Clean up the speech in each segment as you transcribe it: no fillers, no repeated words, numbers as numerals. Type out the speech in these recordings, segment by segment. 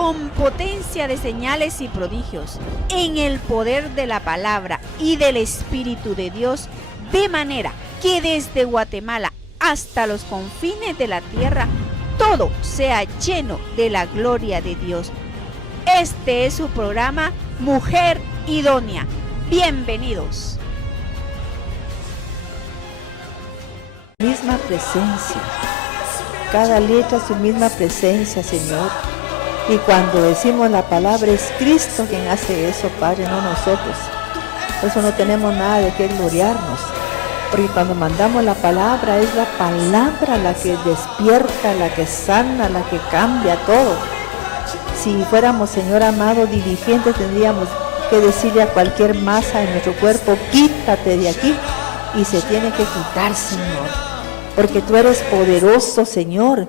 con potencia de señales y prodigios, en el poder de la palabra y del Espíritu de Dios, de manera que desde Guatemala hasta los confines de la tierra, todo sea lleno de la gloria de Dios. Este es su programa Mujer Idónea. Bienvenidos. Misma presencia, cada letra su misma presencia, Señor. Y cuando decimos la palabra, es Cristo quien hace eso, Padre, no nosotros. Por eso no tenemos nada de qué gloriarnos, porque cuando mandamos la palabra, es la palabra la que despierta, la que sana, la que cambia todo. Si fuéramos, Señor amado, diligentes, tendríamos que decirle a cualquier masa en nuestro cuerpo, quítate de aquí, y se tiene que quitar, Señor, porque tú eres poderoso, Señor.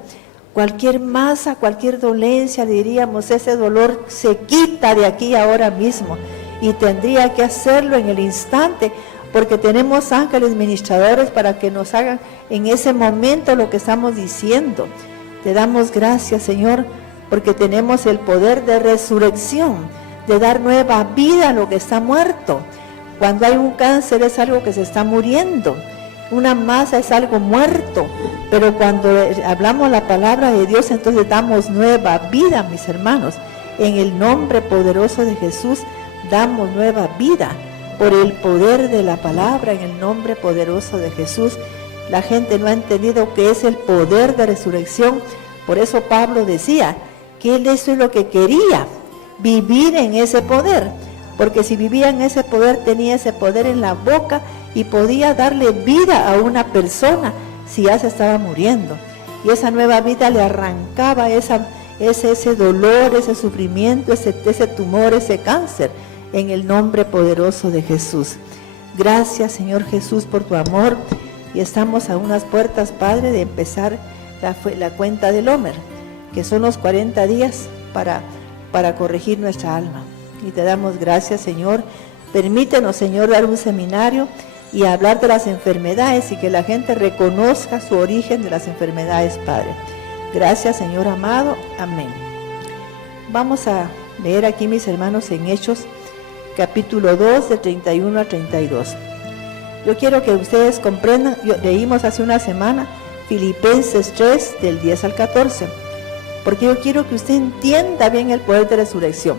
Cualquier masa, cualquier dolencia, diríamos, ese dolor se quita de aquí ahora mismo, y tendría que hacerlo en el instante, porque tenemos ángeles ministradores para que nos hagan en ese momento lo que estamos diciendo. Te damos gracias, Señor, porque tenemos el poder de resurrección, de dar nueva vida a lo que está muerto. Cuando hay un cáncer es algo que se está muriendo, una masa es algo muerto, pero cuando hablamos la palabra de Dios, entonces damos nueva vida, mis hermanos. En el nombre poderoso de Jesús damos nueva vida, por el poder de la palabra, en el nombre poderoso de Jesús. La gente no ha entendido que es el poder de resurrección, por eso Pablo decía que él eso es lo que quería, vivir en ese poder, porque si vivía en ese poder, tenía ese poder en la boca y podía darle vida a una persona si ya se estaba muriendo, y esa nueva vida le arrancaba ese dolor, ese sufrimiento, ese tumor, ese cáncer, en el nombre poderoso de Jesús. Gracias, Señor Jesús, por tu amor, y estamos a unas puertas, Padre, de empezar la cuenta del Homer, que son los 40 días para corregir nuestra alma, y te damos gracias, Señor. Permítenos, Señor, dar un seminario y hablar de las enfermedades, y que la gente reconozca su origen de las enfermedades, Padre. Gracias, Señor amado. Amén. Vamos a leer aquí, mis hermanos, en Hechos, capítulo 2, de 31 a 32. Yo quiero que ustedes comprendan, leímos hace una semana Filipenses 3, del 10 al 14, porque yo quiero que usted entienda bien el poder de resurrección.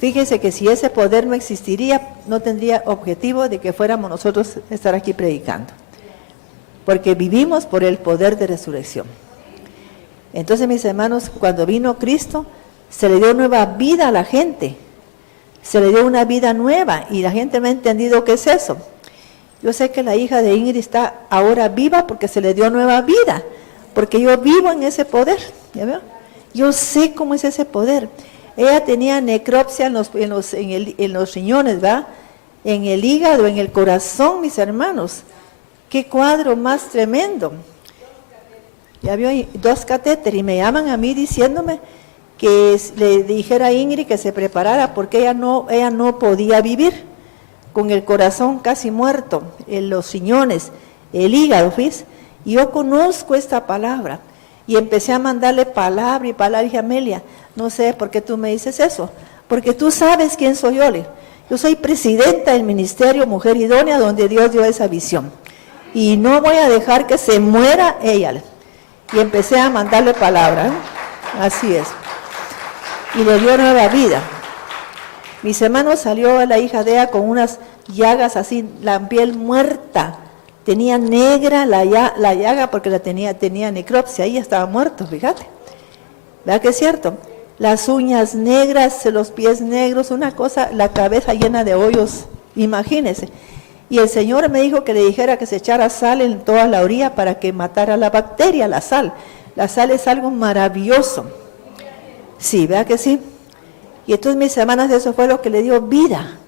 Fíjense que si ese poder no existiría, no tendría objetivo de que fuéramos nosotros a estar aquí predicando, porque vivimos por el poder de resurrección. Entonces, mis hermanos, cuando vino Cristo, se le dio nueva vida a la gente, se le dio una vida nueva, y la gente no ha entendido qué es eso. Yo sé que la hija de Ingrid está ahora viva porque se le dio nueva vida, porque yo vivo en ese poder, ¿ya veo? Yo sé cómo es ese poder. Ella tenía necropsia en los riñones, ¿verdad? En el hígado, en el corazón, mis hermanos. ¡Qué cuadro más tremendo! Ya vio, 2 catéteres, y me llaman a mí diciéndome que le dijera a Ingrid que se preparara, porque ella no podía vivir, con el corazón casi muerto, en los riñones, el hígado, ¿ves? Y yo conozco esta palabra, y empecé a mandarle palabra y palabra. Y dije, Amelia, no sé por qué tú me dices eso, porque tú sabes quién soy yo. Yo soy presidenta del Ministerio Mujer Idónea, donde Dios dio esa visión, y no voy a dejar que se muera ella. Y empecé a mandarle palabra, ¿eh? Así es, y le dio nueva vida. Mis hermanos, salió la hija de ella con unas llagas así, la piel muerta, tenía negra la llaga porque tenía necropsia, ahí estaba muerto, fíjate. ¿Verdad que es cierto? Las uñas negras, los pies negros, una cosa, la cabeza llena de hoyos, imagínense. Y el Señor me dijo que le dijera que se echara sal en toda la orilla para que matara la bacteria, la sal. La sal es algo maravilloso. Sí, ¿verdad que sí? Y entonces, mis hermanas, eso fue lo que le dio vida.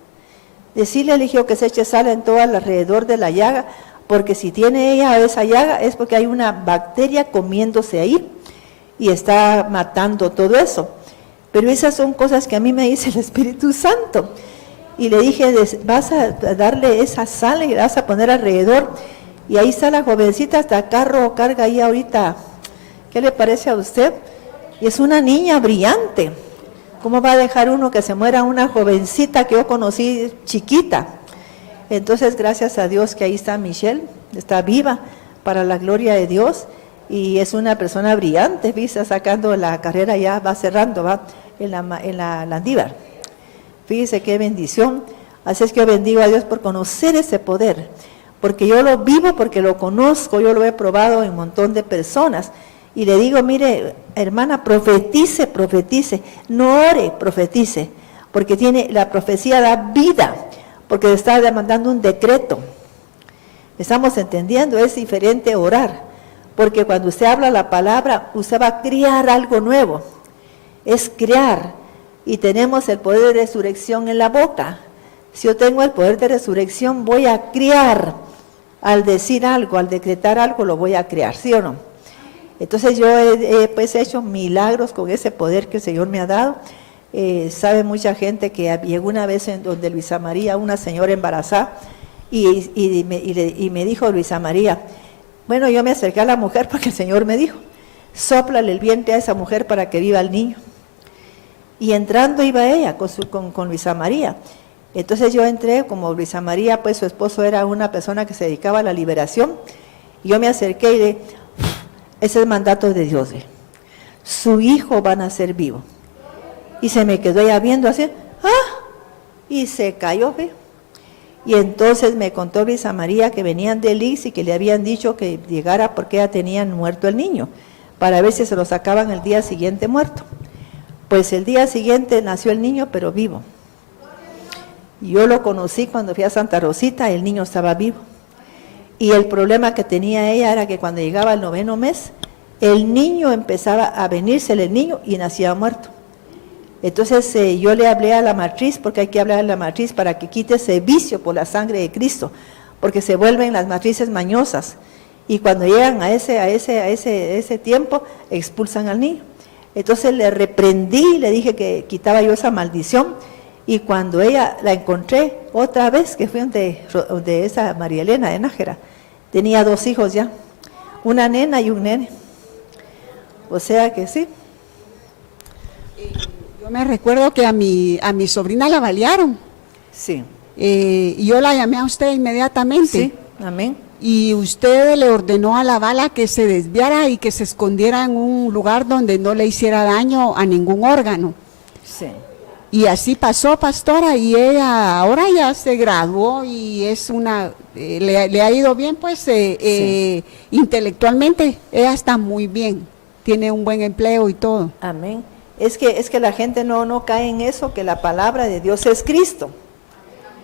Decirle al hijo que se eche sal en todo alrededor de la llaga, porque si tiene ella esa llaga es porque hay una bacteria comiéndose ahí y está matando todo eso. Pero esas son cosas que a mí me dice el Espíritu Santo. Y le dije, vas a darle esa sal y la vas a poner alrededor. Y ahí está la jovencita, hasta carro carga ahí ahorita. ¿Qué le parece a usted? Y es una niña brillante. ¿Cómo va a dejar uno que se muera una jovencita que yo conocí chiquita? Entonces, gracias a Dios que ahí está Michelle, está viva para la gloria de Dios. Y es una persona brillante, ¿viste? Sacando la carrera, ya va cerrando, va en la Landívar. Fíjese qué bendición. Así es que yo bendigo a Dios por conocer ese poder, porque yo lo vivo, porque lo conozco, yo lo he probado en un montón de personas. Y le digo, mire, hermana, profetice, profetice, no ore, profetice, porque la profecía da vida, porque está demandando un decreto. Estamos entendiendo, es diferente orar, porque cuando usted habla la palabra, usted va a crear algo nuevo, es crear, y tenemos el poder de resurrección en la boca. Si yo tengo el poder de resurrección, voy a crear, al decir algo, al decretar algo, lo voy a crear, ¿sí o no? Entonces yo he hecho milagros con ese poder que el Señor me ha dado. Sabe mucha gente que llegó una vez en donde Luisa María, una señora embarazada, y me dijo Luisa María, bueno, yo me acerqué a la mujer porque el Señor me dijo, sóplale el vientre a esa mujer para que viva el niño. Y entrando iba ella con Luisa María. Entonces yo entré, como Luisa María, pues su esposo era una persona que se dedicaba a la liberación, y yo me acerqué y le ese es el mandato de Dios, su hijo va a nacer vivo. Y se me quedó ella viendo así, y se cayó, ¿ve? Y entonces me contó Luisa María que venían de Liz y que le habían dicho que llegara porque ya tenían muerto el niño, para ver si se lo sacaban el día siguiente muerto. Pues el día siguiente nació el niño, pero vivo. Yo lo conocí cuando fui a Santa Rosita, el niño estaba vivo. Y el problema que tenía ella era que cuando llegaba el 9º mes, el niño empezaba a venirse el niño y nacía muerto. Entonces yo le hablé a la matriz, porque hay que hablar a la matriz para que quite ese vicio por la sangre de Cristo, porque se vuelven las matrices mañosas. Y cuando llegan a ese tiempo, expulsan al niño. Entonces le reprendí, le dije que quitaba yo esa maldición. Y cuando ella la encontré otra vez, que fui de esa María Elena de Nájera, tenía 2 hijos ya, una nena y un nene. O sea que sí. Yo me recuerdo que a mi sobrina la balearon. Sí. Y yo la llamé a usted inmediatamente. Sí, amén. Y usted le ordenó a la bala que se desviara y que se escondiera en un lugar donde no le hiciera daño a ningún órgano. Sí. Y así pasó, pastora, y ella ahora ya se graduó y es le ha ido bien, pues sí. Intelectualmente ella está muy bien, tiene un buen empleo y todo. Amén. Es que la gente no cae en eso, que la palabra de Dios es Cristo.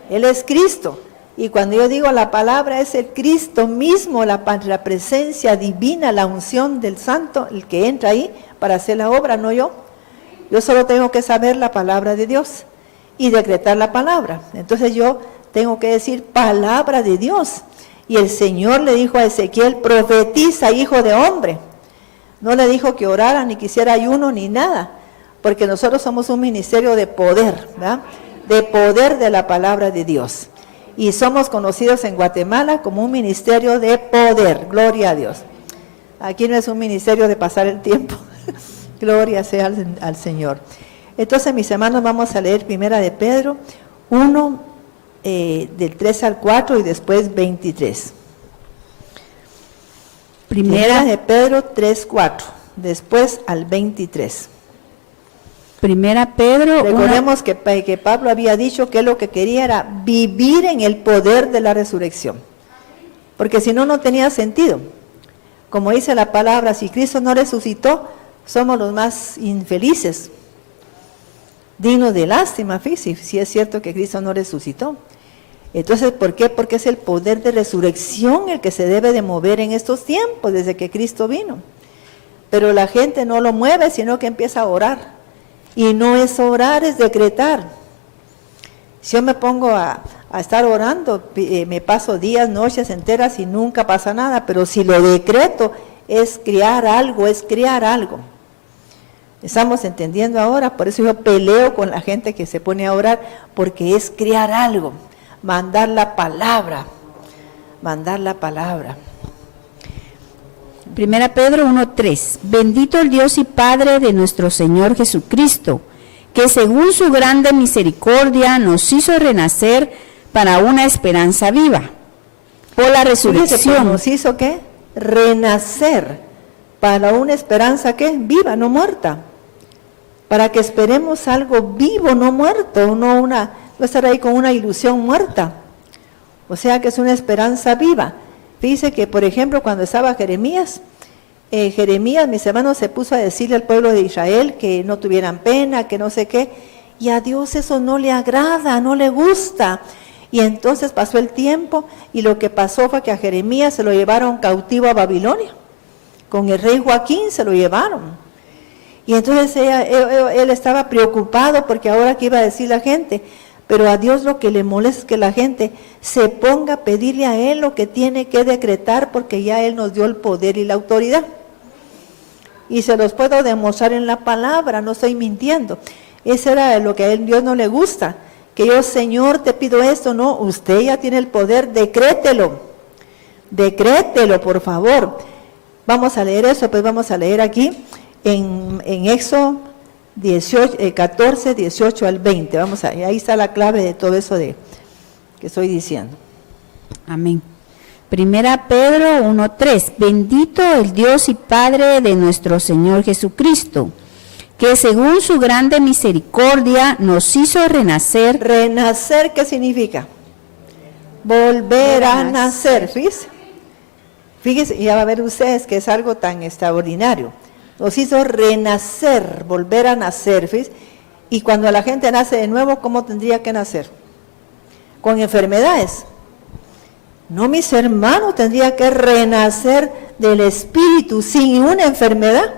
Él es Cristo. Y cuando yo digo la palabra es el Cristo mismo, la presencia divina, la unción del Santo, el que entra ahí para hacer la obra, no yo. Yo solo tengo que saber la palabra de Dios y decretar la palabra. Entonces yo tengo que decir palabra de Dios. Y el Señor le dijo a Ezequiel, profetiza, hijo de hombre. No le dijo que orara, ni que hiciera ayuno, ni nada. Porque nosotros somos un ministerio de poder, ¿verdad? De poder de la palabra de Dios. Y somos conocidos en Guatemala como un ministerio de poder. Gloria a Dios. Aquí no es un ministerio de pasar el tiempo. Gloria sea al Señor. Entonces, mis hermanos, vamos a leer Primera de Pedro 1, del 3 al 4 y después 23. Primera de Pedro 3, 4, después al 23. Primera Pedro. Recordemos que Pablo había dicho que lo que quería era vivir en el poder de la resurrección. Porque si no, no tenía sentido. Como dice la palabra, si Cristo no resucitó, somos los más infelices, dignos de lástima, si es cierto que Cristo no resucitó. Entonces, ¿por qué? Porque es el poder de resurrección el que se debe de mover en estos tiempos, desde que Cristo vino. Pero la gente no lo mueve, sino que empieza a orar. Y no es orar, es decretar. Si yo me pongo a estar orando, me paso días, noches enteras y nunca pasa nada, pero si lo decreto, es crear algo, es crear algo. Estamos entendiendo ahora, por eso yo peleo con la gente que se pone a orar, porque es crear algo, mandar la palabra, mandar la palabra. Primera Pedro 1:3. Bendito el Dios y Padre de nuestro Señor Jesucristo, que según su grande misericordia nos hizo renacer para una esperanza viva, por la resurrección. ¿Nos hizo qué? Renacer para una esperanza ¿qué? Viva, no muerta. Para que esperemos algo vivo, no muerto, no estar ahí con una ilusión muerta. O sea que es una esperanza viva. Dice que, por ejemplo, cuando estaba Jeremías, mis hermanos, se puso a decirle al pueblo de Israel que no tuvieran pena, que no sé qué, y a Dios eso no le agrada, no le gusta. Y entonces pasó el tiempo, y lo que pasó fue que a Jeremías se lo llevaron cautivo a Babilonia. Con el rey Joaquín se lo llevaron. Y entonces él estaba preocupado porque ahora qué iba a decir la gente. Pero a Dios lo que le molesta es que la gente se ponga a pedirle a Él lo que tiene que decretar, porque ya Él nos dio el poder y la autoridad. Y se los puedo demostrar en la palabra, no estoy mintiendo. Eso era lo que a Dios no le gusta. Que yo, Señor, te pido esto. No, usted ya tiene el poder, decrételo. Decrételo, por favor. Vamos a leer eso, pues vamos a leer aquí en Éxodo 14, 18 al 20. Vamos a, ahí está la clave de todo eso que estoy diciendo. Amén. Primera Pedro 1:3. Bendito el Dios y Padre de nuestro Señor Jesucristo, que según su grande misericordia nos hizo renacer. ¿Renacer qué significa? Volver a nacer, fíjese. Fíjese, ya va a ver ustedes que es algo tan extraordinario. Nos hizo renacer, volver a nacer, fíjese. Y cuando la gente nace de nuevo, ¿cómo tendría que nacer? Con enfermedades. No, mis hermanos, tendría que renacer del Espíritu sin una enfermedad.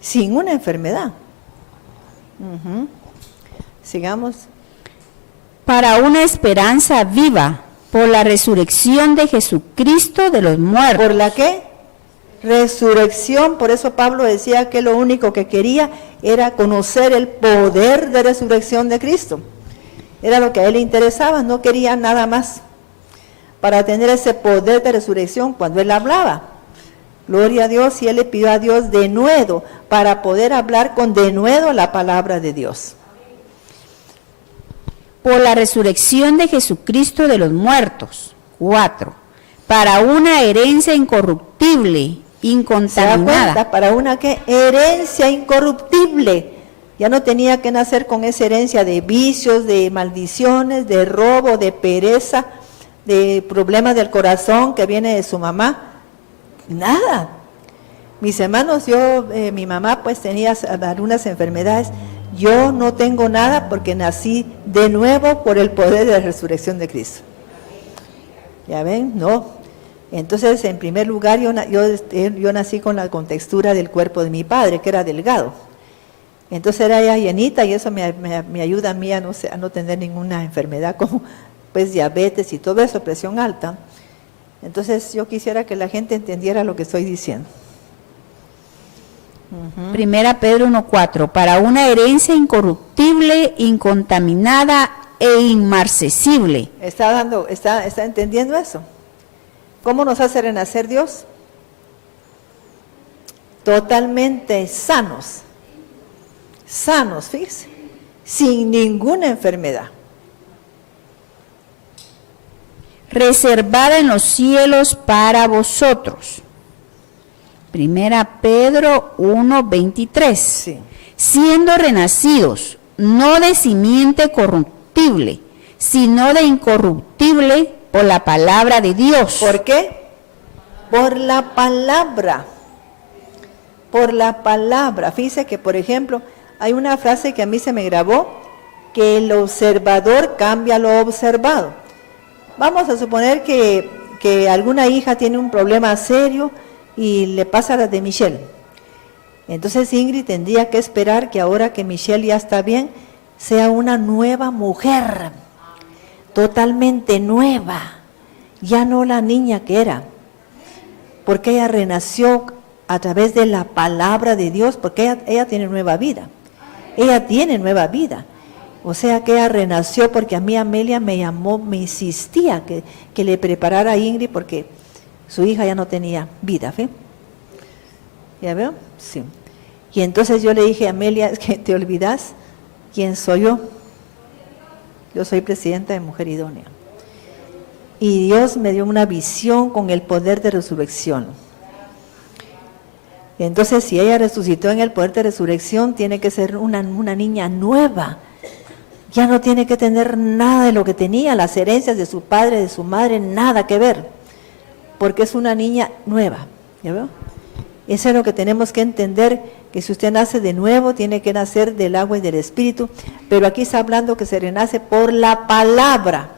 Sin una enfermedad. Sigamos. Para una esperanza viva, por la resurrección de Jesucristo de los muertos. ¿Por la qué? Resurrección. Por eso Pablo decía que lo único que quería era conocer el poder de resurrección de Cristo. Era lo que a él le interesaba, no quería nada más. Para tener ese poder de resurrección cuando él hablaba. Gloria a Dios, y él le pidió a Dios denuedo para poder hablar con denuedo la palabra de Dios. Por la resurrección de Jesucristo de los muertos. 4. Para una herencia incorruptible, incontaminada. ¿Se da cuenta? Para una ¿qué? Herencia incorruptible. Ya no tenía que nacer con esa herencia de vicios, de maldiciones, de robo, de pereza, de problemas del corazón que viene de su mamá. Nada. Mis hermanos, mi mamá pues tenía algunas enfermedades. Yo no tengo nada porque nací de nuevo por el poder de la resurrección de Cristo. ¿Ya ven? No. Entonces, en primer lugar, yo nací con la contextura del cuerpo de mi padre, que era delgado. Entonces era ya llenita y eso me ayuda a mí a no tener ninguna enfermedad como pues diabetes y todo eso, presión alta. Entonces yo quisiera que la gente entendiera lo que estoy diciendo. Primera Pedro 1:4. Para una herencia incorruptible, incontaminada e inmarcesible. ¿Está entendiendo eso? ¿Cómo nos hace renacer Dios? Totalmente sanos. Sanos, fíjense, sin ninguna enfermedad. Reservada en los cielos para vosotros. Primera Pedro 1:23. Sí. Siendo renacidos, no de simiente corruptible, sino de incorruptible por la palabra de Dios. ¿Por qué? Por la palabra. Por la palabra. Fíjese que, por ejemplo, hay una frase que a mí se me grabó, que el observador cambia lo observado. Vamos a suponer que alguna hija tiene un problema serio y le pasa a la de Michelle. Entonces Ingrid tendría que esperar que ahora que Michelle ya está bien, sea una nueva mujer, totalmente nueva, ya no la niña que era, porque ella renació a través de la palabra de Dios, porque ella tiene nueva vida. Ella tiene nueva vida. O sea que ella renació porque a mí Amelia me llamó, me insistía que le preparara a Ingrid porque Su hija ya no tenía vida, ¿ve? ¿Ya veo? Sí. Y entonces yo le dije a Amelia, es que te olvidas quién soy yo. Yo soy presidenta de Mujer Idónea. Y Dios me dio una visión con el poder de resurrección. Entonces, si ella resucitó en el poder de resurrección, tiene que ser una niña nueva. Ya no tiene que tener nada de lo que tenía, las herencias de su padre, de su madre, nada que ver. Porque es una niña nueva. ¿Ya veo? Eso es lo que tenemos que entender, que si usted nace de nuevo, tiene que nacer del agua y del espíritu. Pero aquí está hablando que se renace por la palabra.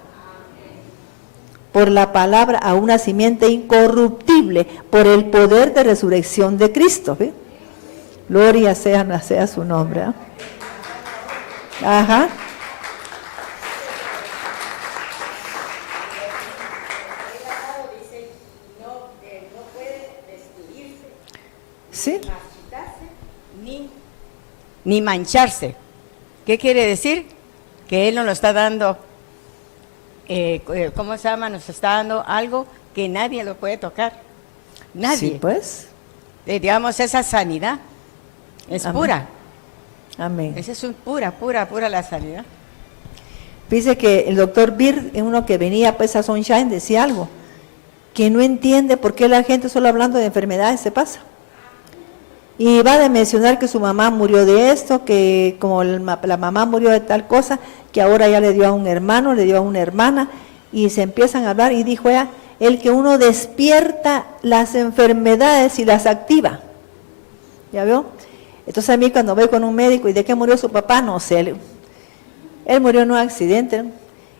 Por la palabra a una simiente incorruptible, por el poder de resurrección de Cristo. ¿Ve? Gloria sea su nombre. ¿Eh? Ajá. ¿Sí? Ni mancharse. ¿Qué quiere decir? Que Él nos lo está dando, ¿cómo se llama? Nos está dando algo que nadie lo puede tocar. Nadie. Sí, pues. Digamos, esa sanidad es Amén. pura. Amén. Esa es pura la sanidad. Dice que el doctor Bird, uno que venía pues a Sunshine, decía algo, que no entiende por qué la gente solo hablando de enfermedades se pasa. Y va a mencionar que su mamá murió de esto, que como la mamá murió de tal cosa, que ahora ya le dio a un hermano, le dio a una hermana, y se empiezan a hablar, y dijo ella, el que uno despierta las enfermedades y las activa. ¿Ya veo? Entonces a mí cuando voy con un médico, ¿y de qué murió su papá? No sé. Él murió en un accidente.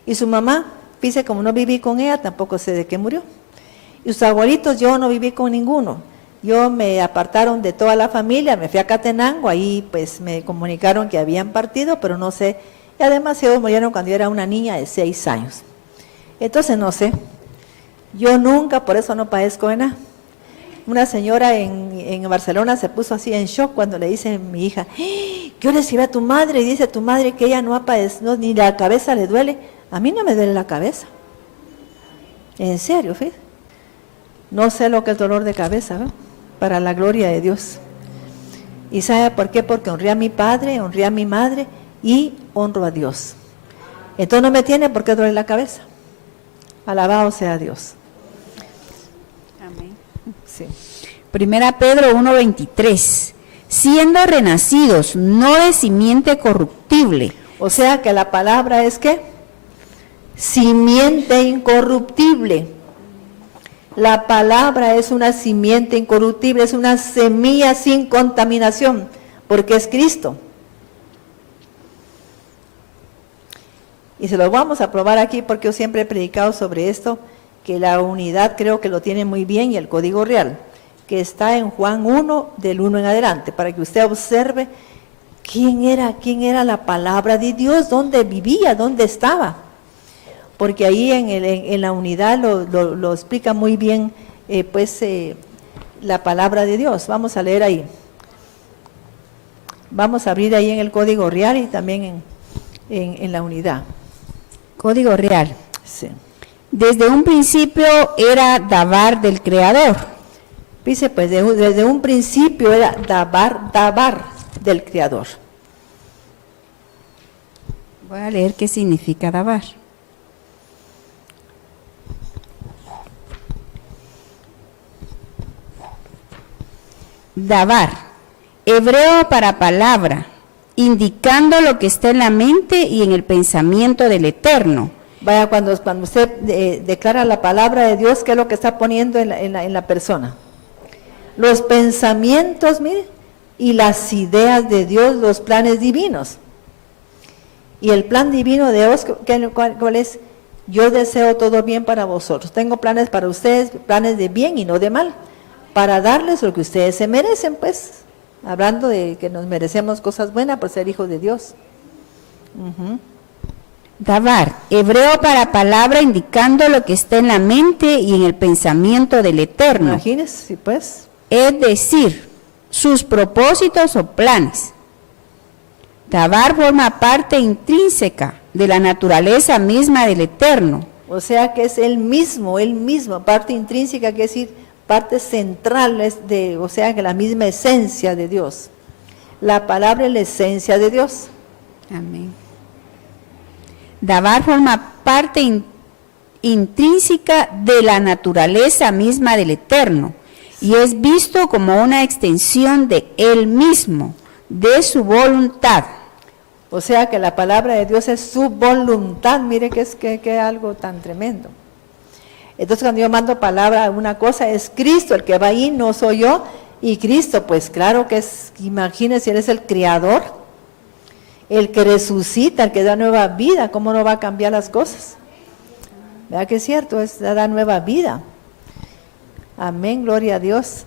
Y su mamá, dice, como no viví con ella, tampoco sé de qué murió. Y sus abuelitos, yo no viví con ninguno. Yo me apartaron de toda la familia, me fui a Catenango, ahí pues me comunicaron que habían partido, pero no sé. Y además ellos murieron cuando yo era una niña de 6 años. Entonces no sé. Yo nunca, por eso no padezco de nada. Una señora en Barcelona se puso así en shock cuando le dice a mi hija, yo le escribí a tu madre y dice tu madre que ella no ha padecido, ni la cabeza le duele. A mí no me duele la cabeza. En serio, fíjate. No sé lo que es el dolor de cabeza, ¿no? Para la gloria de Dios. ¿Y sabe por qué? Porque honré a mi padre, honré a mi madre y honro a Dios. Entonces no me tiene por qué doler la cabeza. Alabado sea Dios. Amén. Sí. Primera Pedro 1:23, siendo renacidos, no de simiente corruptible. O sea que la palabra es ¿qué? Simiente incorruptible. La palabra es una simiente incorruptible, es una semilla sin contaminación, porque es Cristo. Y se lo vamos a probar aquí porque yo siempre he predicado sobre esto, que la unidad creo que lo tiene muy bien y el código real, que está en Juan 1, del 1 en adelante, para que usted observe quién era la palabra de Dios, dónde vivía, dónde estaba. Porque ahí en la unidad lo explica muy bien la palabra de Dios. Vamos a leer ahí. Vamos a abrir ahí en el código real y también en la unidad. Código real. Sí. Desde un principio era Dabar del Creador. Dice pues, desde un principio era Dabar del Creador. Voy a leer qué significa Dabar. Dabar, hebreo para palabra, indicando lo que está en la mente y en el pensamiento del Eterno. Vaya, cuando usted declara la palabra de Dios, ¿qué es lo que está poniendo en la persona? Los pensamientos, mire, y las ideas de Dios, los planes divinos. Y el plan divino de Dios, ¿cuál es? Yo deseo todo bien para vosotros. Tengo planes para ustedes, planes de bien y no de mal, para darles lo que ustedes se merecen, pues. Hablando de que nos merecemos cosas buenas por ser hijos de Dios. Dabar, hebreo para palabra, indicando lo que está en la mente y en el pensamiento del Eterno. Imagínense, sí, pues. Es decir, sus propósitos o planes. Dabar forma parte intrínseca de la naturaleza misma del Eterno O sea que es Él mismo, parte intrínseca, que es decir, parte central, o sea que la misma esencia de Dios. La palabra es la esencia de Dios. Amén. Dabar forma parte intrínseca de la naturaleza misma del Eterno y es visto como una extensión de Él mismo, de su voluntad. O sea que la palabra de Dios es su voluntad. Mire que es algo tan tremendo. Entonces cuando yo mando palabra, una cosa es Cristo, el que va ahí, no soy yo. Y Cristo, pues claro que es, imagínense, Él es el Creador, el que resucita, el que da nueva vida. ¿Cómo no va a cambiar las cosas? ¿Verdad que es cierto? Es dar nueva vida. Amén, gloria a Dios.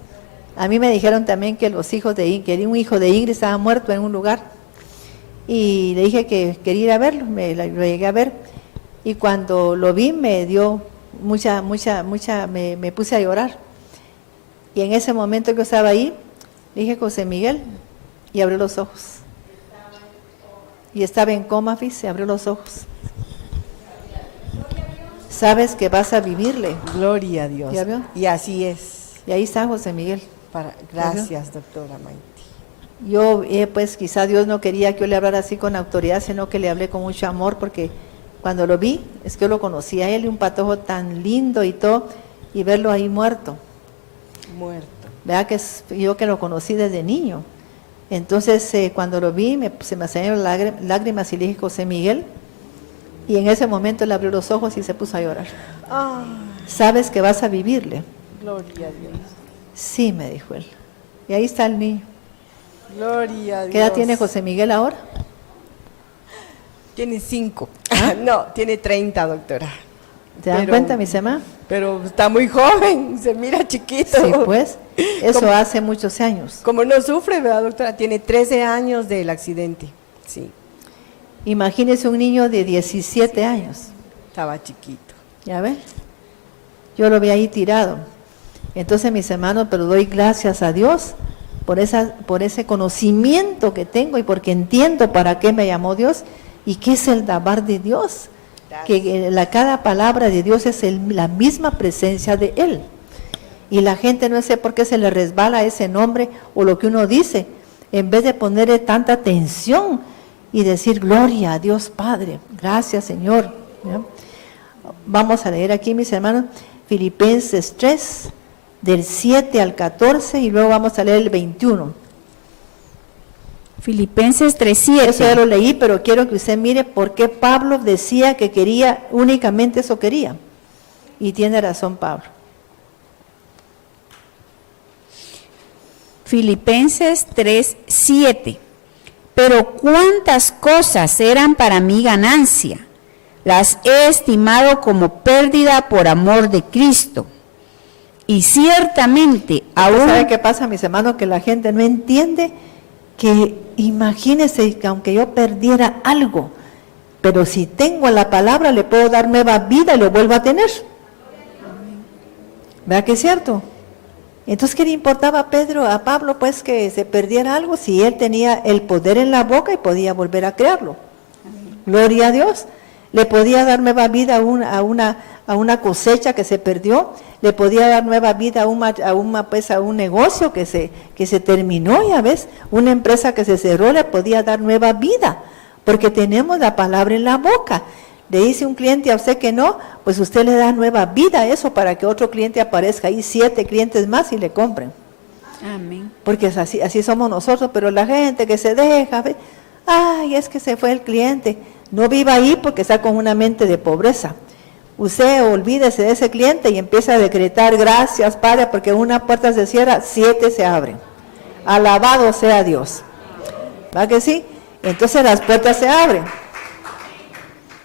A mí me dijeron también que un hijo de Ingrid estaba muerto en un lugar. Y le dije que quería ir a verlo, lo llegué a ver. Y cuando lo vi me dio me puse a llorar. Y en ese momento que yo estaba ahí, le dije, José Miguel, y abrió los ojos. Y estaba en coma, se abrió los ojos. Sabes que vas a vivirle. Gloria a Dios. ¿Ya vio? Y así es. Y ahí está José Miguel. Gracias, doctora Maite. Yo, pues quizá Dios no quería que yo le hablara así con autoridad, sino que le hablé con mucho amor, porque cuando lo vi, es que yo lo conocí a él, y un patojo tan lindo y todo, y verlo ahí muerto. Vea que yo que lo conocí desde niño. Entonces, cuando lo vi, se me salieron lágrimas y le dije, José Miguel, y en ese momento él abrió los ojos y se puso a llorar. ¿Sabes que vas a vivirle? Gloria a Dios. Sí, me dijo él. Y ahí está el niño. Gloria a Dios. ¿Qué edad tiene José Miguel ahora? Tiene 5. No, tiene 30, doctora. ¿Te dan cuenta, mis hermanos? Pero está muy joven, se mira chiquito. Sí, pues, eso hace muchos años. Como no sufre, ¿verdad, doctora? Tiene 13 años del accidente, sí. Imagínese un niño de 17 años. Estaba chiquito. ¿Ya ven? Yo lo vi ahí tirado. Entonces, mis hermanos, pero doy gracias a Dios por ese conocimiento que tengo y porque entiendo para qué me llamó Dios y qué es el dabar de Dios. Que cada palabra de Dios es la misma presencia de Él. Y la gente no sé por qué se le resbala ese nombre o lo que uno dice, en vez de ponerle tanta atención y decir gloria a Dios Padre, gracias Señor. ¿Ya? Vamos a leer aquí, mis hermanos, Filipenses 3, del 7 al 14, y luego vamos a leer el 21. Filipenses 3:7. Eso ya lo leí, pero quiero que usted mire por qué Pablo decía que quería, únicamente eso quería. Y tiene razón Pablo. Filipenses 3:7. Pero cuántas cosas eran para mí ganancia, las he estimado como pérdida por amor de Cristo. Y ciertamente aún... ¿Sabe qué pasa, mis hermanos? Que la gente no entiende que, imagínese que aunque yo perdiera algo, pero si tengo la palabra le puedo dar nueva vida y lo vuelvo a tener. ¿Verdad que es cierto? Entonces, ¿qué le importaba a Pablo, pues, que se perdiera algo si él tenía el poder en la boca y podía volver a crearlo? Gloria a Dios. Le podía dar nueva vida a una cosecha que se perdió, le podía dar nueva vida a un negocio que se terminó, ya ves, una empresa que se cerró le podía dar nueva vida, porque tenemos la palabra en la boca. Le dice un cliente a usted que no, pues usted le da nueva vida a eso para que otro cliente aparezca ahí, 7 clientes más y le compren. Amén. Porque es así somos nosotros, pero la gente que se deja, ¿ve? Ay, es que se fue el cliente. No viva ahí porque está con una mente de pobreza. Usted olvídese de ese cliente y empieza a decretar, gracias Padre, porque una puerta se cierra, 7 se abren. Alabado sea Dios. ¿Va que sí? Entonces las puertas se abren.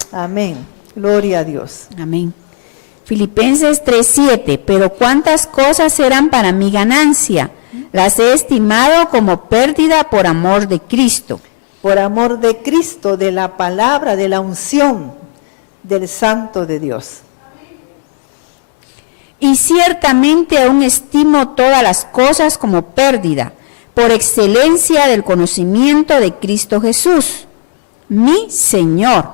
Amén. Gloria a Dios. Amén. Filipenses 3:7. Pero cuántas cosas eran para mi ganancia, las he estimado como pérdida por amor de Cristo. Por amor de Cristo, de la palabra, de la unción del Santo de Dios. Y ciertamente aún estimo todas las cosas como pérdida, por excelencia del conocimiento de Cristo Jesús, mi Señor,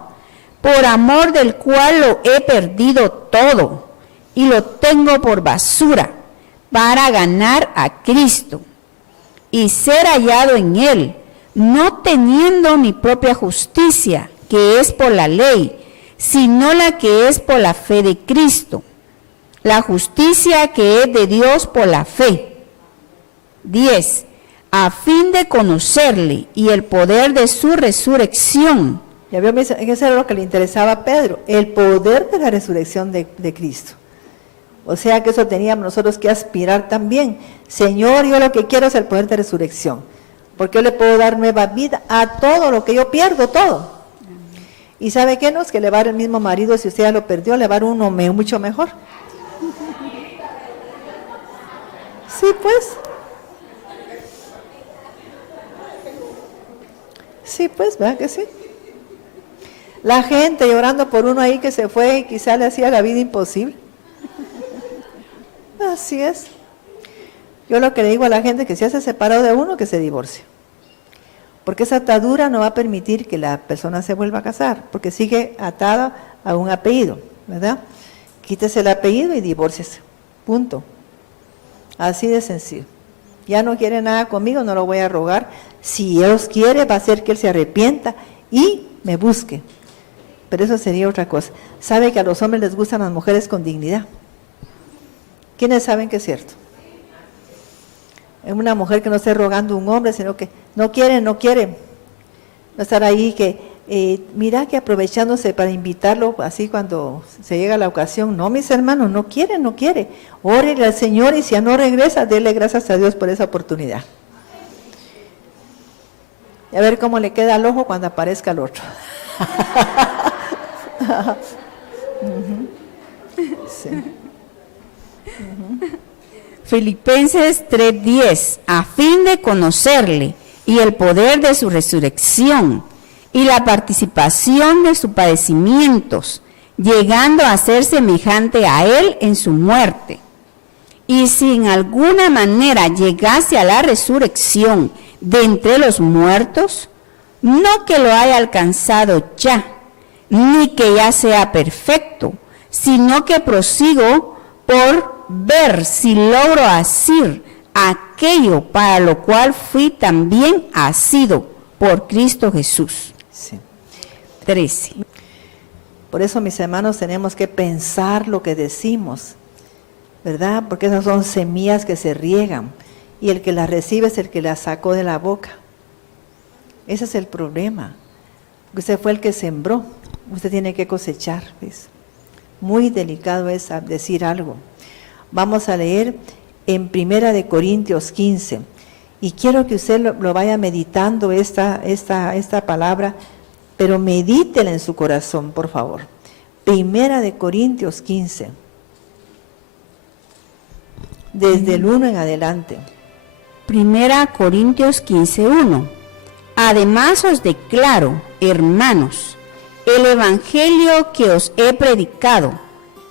por amor del cual lo he perdido todo y lo tengo por basura para ganar a Cristo y ser hallado en él, no teniendo mi propia justicia, que es por la ley, sino la que es por la fe de Cristo, la justicia que es de Dios por la fe. 10. A fin de conocerle y el poder de su resurrección. Ya veo, eso era lo que le interesaba a Pedro, el poder de la resurrección de Cristo. O sea que eso teníamos nosotros que aspirar también. Señor, yo lo que quiero es el poder de resurrección, porque yo le puedo dar nueva vida a todo lo que yo pierdo, todo. ¿Y sabe qué? No es que le va a dar el mismo marido, si usted ya lo perdió, le va a dar uno mucho mejor. Sí, pues. Sí, pues, ¿verdad que sí? La gente llorando por uno ahí que se fue y quizá le hacía la vida imposible. Así es. Yo lo que le digo a la gente que si se ha separado de uno, que se divorcie. Porque esa atadura no va a permitir que la persona se vuelva a casar, porque sigue atada a un apellido, ¿verdad? Quítese el apellido y divórciese. Punto. Así de sencillo. Ya no quiere nada conmigo, no lo voy a rogar. Si Dios quiere, va a hacer que él se arrepienta y me busque. Pero eso sería otra cosa. Sabe que a los hombres les gustan las mujeres con dignidad. ¿Quiénes saben que es cierto? Es una mujer que no esté rogando a un hombre, sino que no quiere. No estar ahí que, mira que aprovechándose para invitarlo así cuando se llega la ocasión. No, mis hermanos, no quiere. Órele al Señor y si ya no regresa, dele gracias a Dios por esa oportunidad. Y a ver cómo le queda al ojo cuando aparezca el otro. Sí. Filipenses 3:10, a fin de conocerle y el poder de su resurrección y la participación de sus padecimientos, llegando a ser semejante a él en su muerte. Y si en alguna manera llegase a la resurrección de entre los muertos, no que lo haya alcanzado ya, ni que ya sea perfecto, sino que prosigo por ver si logro asir aquello para lo cual fui también asido por Cristo Jesús. Sí. 13. Por eso, mis hermanos, tenemos que pensar lo que decimos, ¿verdad? Porque esas son semillas que se riegan y el que las recibe es el que las sacó de la boca. Ese es el problema. Usted fue el que sembró, usted tiene que cosechar, ¿ves? Muy delicado es decir algo. Vamos a leer en 1 Corintios 15 y quiero que usted lo vaya meditando esta palabra, pero medítela en su corazón, por favor. 1 Corintios 15, desde el 1 en adelante. 1 Corintios 15:1. Además os declaro, hermanos, el evangelio que os he predicado,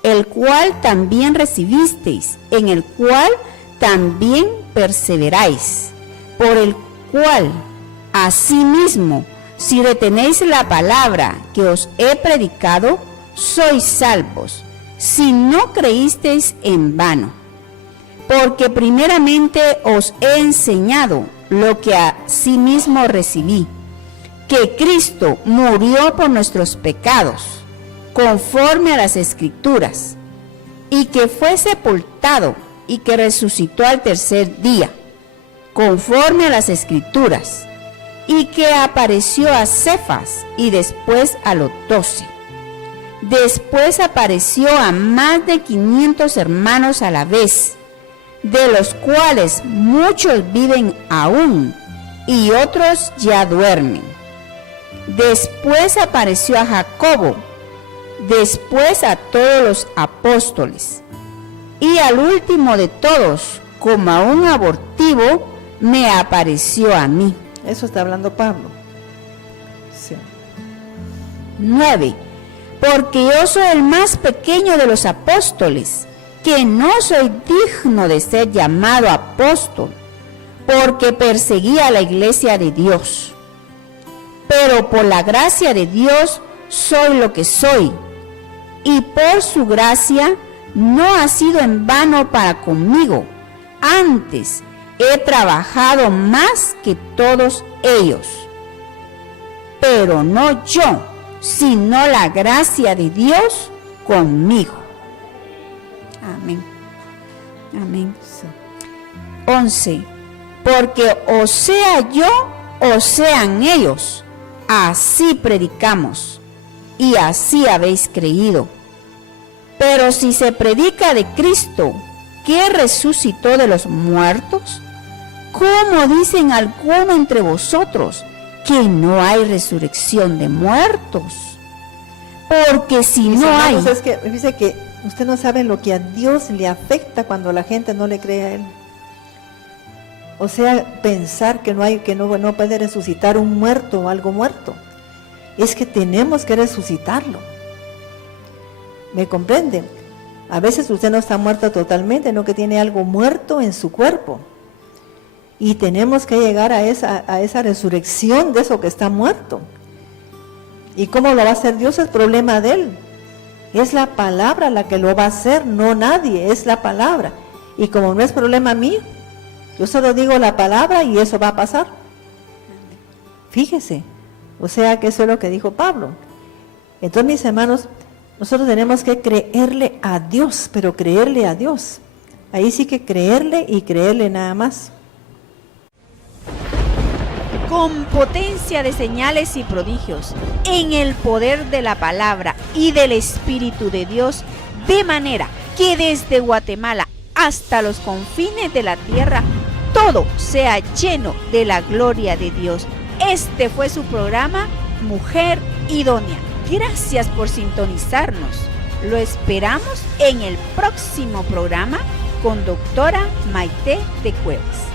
el cual también recibisteis, en el cual también perseveráis, por el cual, asimismo, si retenéis la palabra que os he predicado, sois salvos, si no creísteis en vano. Porque primeramente os he enseñado lo que asimismo recibí, que Cristo murió por nuestros pecados, conforme a las Escrituras, y que fue sepultado y que resucitó al tercer día, conforme a las Escrituras, y que apareció a Cefas y después a los 12. Después apareció a más de 500 hermanos a la vez, de los cuales muchos viven aún y otros ya duermen. Después apareció a Jacobo, después a todos los apóstoles, y al último de todos, como a un abortivo, me apareció a mí. Eso está hablando Pablo. Sí. 9. Porque yo soy el más pequeño de los apóstoles, que no soy digno de ser llamado apóstol, porque perseguía a la iglesia de Dios. Pero por la gracia de Dios soy lo que soy, y por su gracia no ha sido en vano para conmigo. Antes he trabajado más que todos ellos. Pero no yo, sino la gracia de Dios conmigo. Amén. Amén. 11. Porque o sea yo o sean ellos, así predicamos y así habéis creído. Pero si se predica de Cristo, que resucitó de los muertos, ¿cómo dicen algunos entre vosotros que no hay resurrección de muertos? Porque si no hay... Es que dice que usted no sabe lo que a Dios le afecta cuando la gente no le cree a Él. O sea, pensar que no puede resucitar un muerto o algo muerto. Es que tenemos que resucitarlo. ¿Me comprende? A veces usted no está muerto totalmente, no, que tiene algo muerto en su cuerpo. Y tenemos que llegar a esa resurrección de eso que está muerto. ¿Y cómo lo va a hacer Dios? Es problema de Él. Es la palabra la que lo va a hacer, no nadie, es la palabra. Y como no es problema mío, yo solo digo la palabra y eso va a pasar. Fíjese, o sea que eso es lo que dijo Pablo. Entonces, mis hermanos, nosotros tenemos que creerle a Dios, pero creerle a Dios. Ahí sí que creerle y creerle nada más. Con potencia de señales y prodigios, en el poder de la palabra y del Espíritu de Dios, de manera que desde Guatemala hasta los confines de la tierra, todo sea lleno de la gloria de Dios. Este fue su programa Mujer Idónea. Gracias por sintonizarnos. Lo esperamos en el próximo programa con doctora Maite de Cuevas.